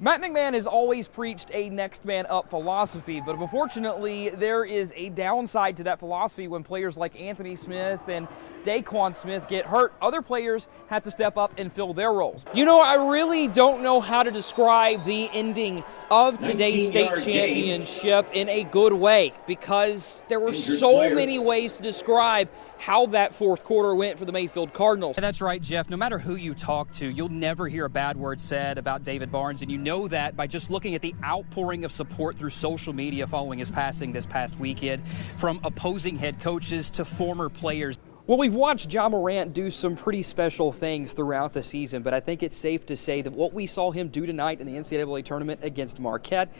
Matt McMahon has always preached a next man up philosophy, but unfortunately there is a downside to that philosophy when players like Anthony Smith and Daquan Smith get hurt. Other players have to step up and fill their roles. You know, I really don't know how to describe the ending of today's state championship in a good way, because there were so many ways to describe how that fourth quarter went for the Mayfield Cardinals. And that's right, Jeff. No matter who you talk to, you'll never hear a bad word said about David Barnes, and you know that by just looking at the outpouring of support through social media following his passing this past weekend, from opposing head coaches to former players. Well, we've watched Ja Morant do some pretty special things throughout the season, but I think it's safe to say that what we saw him do tonight in the NCAA tournament against Marquette,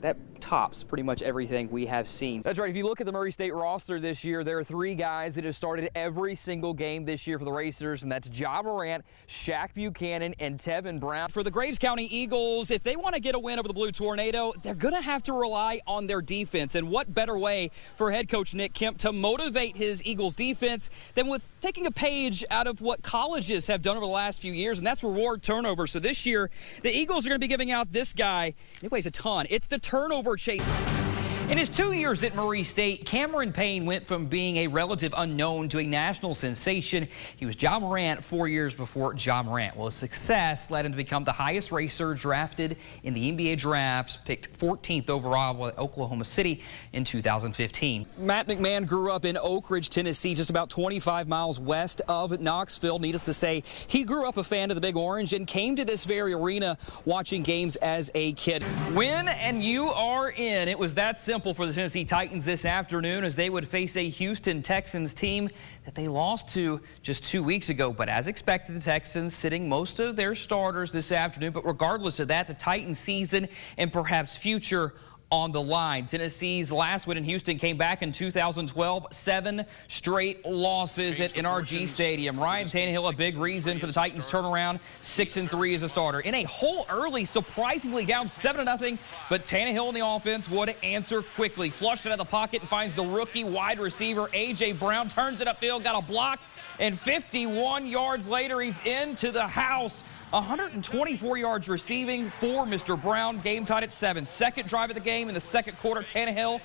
that tops pretty much everything we have seen. That's right. If you look at the Murray State roster this year, there are three guys that have started every single game this year for the Racers, and that's Ja Morant, Shaq Buchanan, and Tevin Brown. For the Graves County Eagles, if they want to get a win over the Blue Tornado, they're going to have to rely on their defense. And what better way for head coach Nick Kemp to motivate his Eagles defense than with taking a page out of what colleges have done over the last few years, and that's reward turnovers. So this year, the Eagles are going to be giving out this guy. It weighs a ton. It's the turnover chase. In his 2 years at Murray State, Cameron Payne went from being a relative unknown to a national sensation. He was Ja Morant 4 years before Ja Morant. Well, his success led him to become the highest racer drafted in the NBA drafts, picked 14th overall at Oklahoma City in 2015. Matt McMahon grew up in Oak Ridge, Tennessee, just about 25 miles west of Knoxville. Needless to say, he grew up a fan of the Big Orange and came to this very arena watching games as a kid. Win and you are in. It was that simple for the Tennessee Titans this afternoon as they would face a Houston Texans team that they lost to just 2 weeks ago. But as expected, the Texans sitting most of their starters this afternoon. But regardless of that, the Titans season and perhaps future on the line. Tennessee's last win in Houston came back in 2012, 7 straight losses at NRG Stadium. Ryan Tannehill, a big reason for the Titans' turnaround, 6-3 as a starter. In a hole early, surprisingly down 7-0, but Tannehill in the offense would answer quickly. Flushed it out of the pocket and finds the rookie wide receiver, A.J. Brown, turns it upfield, got a block, and 51 yards later, he's into the house. 124 yards receiving for Mr. Brown. Game tied at 7. Second drive of the game in the second quarter. Tannehill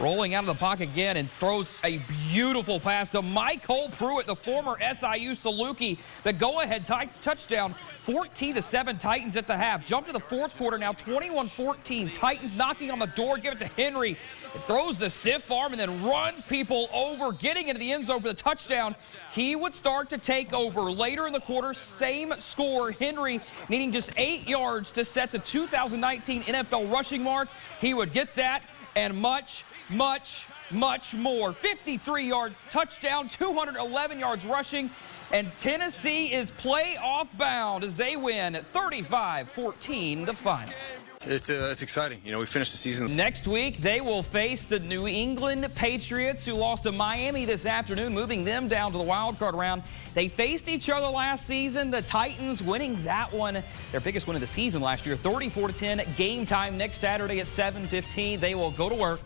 rolling out of the pocket again and throws a beautiful pass to Michael Pruitt, the former SIU Saluki. The go-ahead touchdown, 14-7 Titans at the half. Jump to the fourth quarter now, 21-14. Titans knocking on the door, give it to Henry. It throws the stiff arm and then runs people over, getting into the end zone for the touchdown. He would start to take over later in the quarter. Same score. Henry needing just 8 yards to set the 2019 NFL rushing mark. He would get that and much, much, much more. 53-yard touchdown, 211 yards rushing, and Tennessee is playoff bound as they win 35-14 the final. It's exciting. You know, we finished the season. Next week, they will face the New England Patriots, who lost to Miami this afternoon, moving them down to the wild card round. They faced each other last season, the Titans winning that one, their biggest win of the season last year, 34-10. Game time next Saturday at 7:15. They will go to work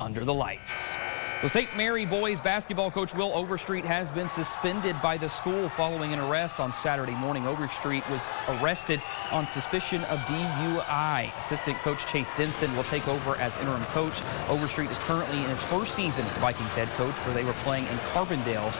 under the lights. Well, St. Mary boys basketball coach Will Overstreet has been suspended by the school following an arrest on Saturday morning. Overstreet was arrested on suspicion of DUI. Assistant coach Chase Denson will take over as interim coach. Overstreet is currently in his first season as Vikings head coach, where they were playing in Carbondale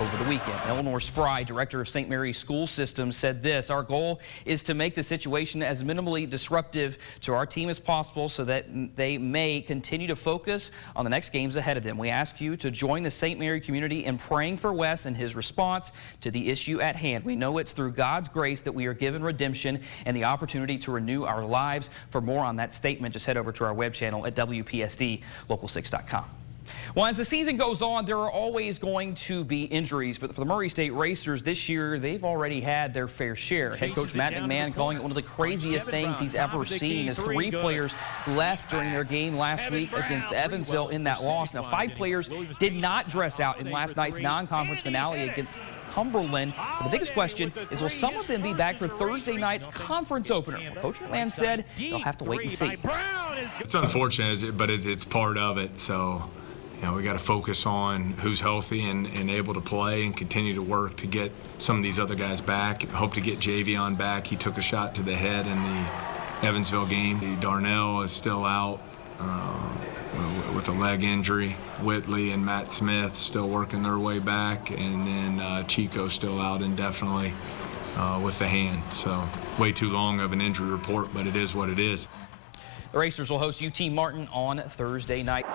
over the weekend. Eleanor Spry, director of St. Mary's School System, said this: "Our goal is to make the situation as minimally disruptive to our team as possible so that they may continue to focus on the next games ahead of them. We ask you to join the St. Mary community in praying for Wes and his response to the issue at hand. We know it's through God's grace that we are given redemption and the opportunity to renew our lives." For more on that statement, just head over to our web channel at WPSDLocal6.com. Well, as the season goes on, there are always going to be injuries, but for the Murray State Racers this year, they've already had their fair share. Head coach Matt McMahon calling it one of the craziest things he's ever seen, as 3 players left during their game last week against Evansville in that loss. Now, 5 players did not dress out in last night's non-conference finale against Cumberland. But the biggest question is, will some of them be back for Thursday night's conference opener? Well, Coach McMahon said they'll have to wait and see. It's unfortunate, but it's part of it, so we got to focus on who's healthy and able to play and continue to work to get some of these other guys back. Hope to get Javion back. He took a shot to the head in the Evansville game. Darnell is still out with a leg injury. Whitley and Matt Smith still working their way back, and then Chico's still out indefinitely with the hand. So way too long of an injury report, but it is what it is. The Racers will host UT Martin on Thursday night.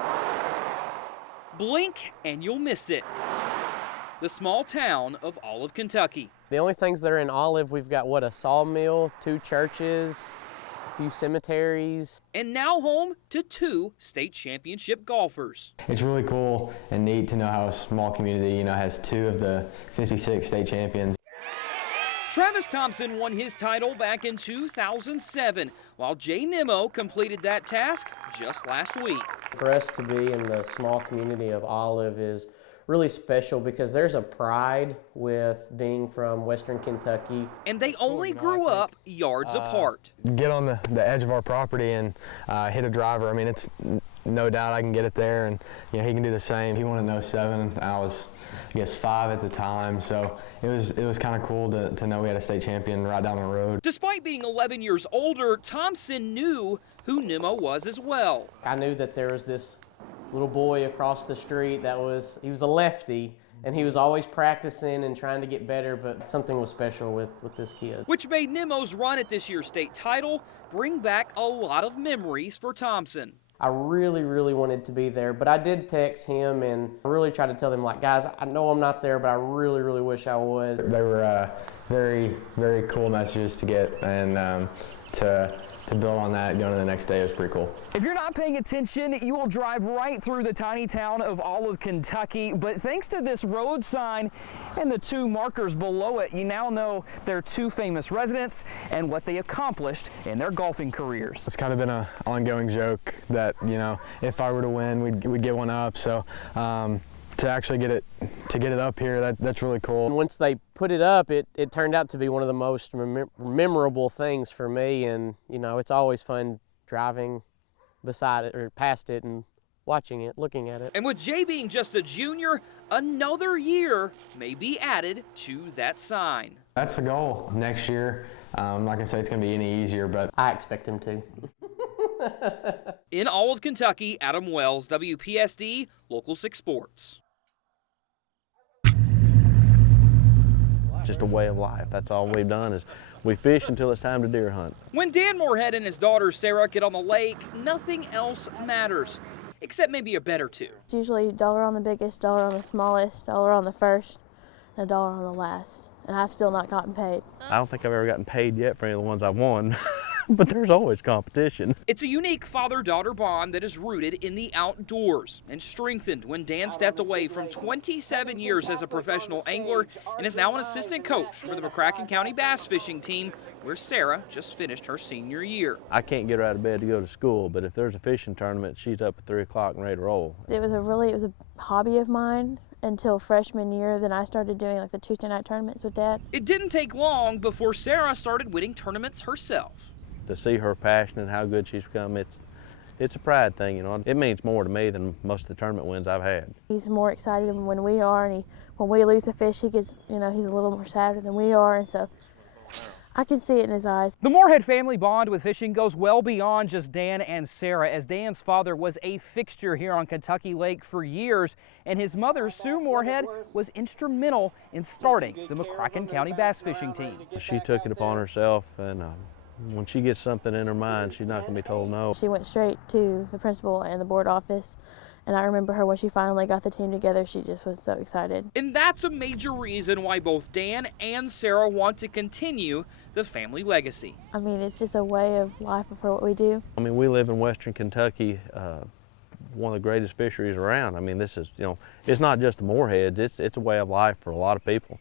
Blink and you'll miss it. The small town of Olive, Kentucky. The only things that are in Olive, we've got, a sawmill, 2 churches, a few cemeteries. And now home to 2 state championship golfers. It's really cool and neat to know how a small community, has 2 of the 56 state champions. Travis Thompson won his title back in 2007, while Jay Nimmo completed that task just last week. For us to be in the small community of Olive is really special because there's a pride with being from Western Kentucky. And they only grew up yards apart. Get on the edge of our property and hit a driver. I mean, it's no doubt I can get it there, and he can do the same. He won in 07, and I was, 5 at the time, so it was kind of cool to know we had a state champion right down the road. Despite being 11 years older, Thompson knew who Nimmo was as well. I knew that there was this little boy across the street he was a lefty, and he was always practicing and trying to get better, but something was special with this kid. Which made Nimmo's run at this year's state title bring back a lot of memories for Thompson. I really, really wanted to be there, but I did text him and really tried to tell them, guys, I know I'm not there, but I really, really wish I was. They were very, very cool messages to get, and to build on that going to the next day was pretty cool. If you're not paying attention, you will drive right through the tiny town of Olive, Kentucky, but thanks to this road sign and the 2 markers below it, you now know their 2 famous residents and what they accomplished in their golfing careers. It's kind of been an ongoing joke that, if I were to win, we'd get one up. So to actually get it up here, that's really cool. And once they put it up, it turned out to be one of the most memorable things for me, and it's always fun driving beside it or past it and watching it, looking at it. And with Jay being just a junior, another year may be added to that sign. That's the goal. Next year, I'm not gonna say it's gonna be any easier, but I expect him to. In Olive, Kentucky, Adam Wells, WPSD, Local 6 Sports. Just a way of life. That's all we've done is we fish until it's time to deer hunt. When Dan Moorhead and his daughter Sarah get on the lake, nothing else matters, except maybe a bet or 2. It's usually $1 on the biggest, $1 on the smallest, $1 on the first, and $1 on the last. And I've still not gotten paid. I don't think I've ever gotten paid yet for any of the ones I've won. But there's always competition. It's a unique father-daughter bond that is rooted in the outdoors and strengthened when Dan stepped away from 27 years as a professional angler and is now an assistant coach for the McCracken County bass fishing team, where Sarah just finished her senior year. I can't get her out of bed to go to school, but if there's a fishing tournament, she's up at 3 o'clock and ready to roll. It was a hobby of mine until freshman year. Then I started doing the Tuesday night tournaments with Dad. It didn't take long before Sarah started winning tournaments herself. To see her passion and how good she's become, it's a pride thing, It means more to me than most of the tournament wins I've had. He's more excited when we are, and when we lose a fish, he gets, he's a little more sadder than we are, and so I can see it in his eyes. The Moorhead family bond with fishing goes well beyond just Dan and Sarah, as Dan's father was a fixture here on Kentucky Lake for years, and his mother, Sue Moorhead, was instrumental in starting the McCracken County bass fishing team. She took it upon herself, and when she gets something in her mind, she's not going to be told no. She went straight to the principal and the board office, and I remember her when she finally got the team together, she just was so excited. And that's a major reason why both Dan and Sarah want to continue the family legacy. I mean, it's just a way of life for what we do. I mean, we live in Western Kentucky, one of the greatest fisheries around. I mean, this is, it's not just the Moorheads, it's a way of life for a lot of people.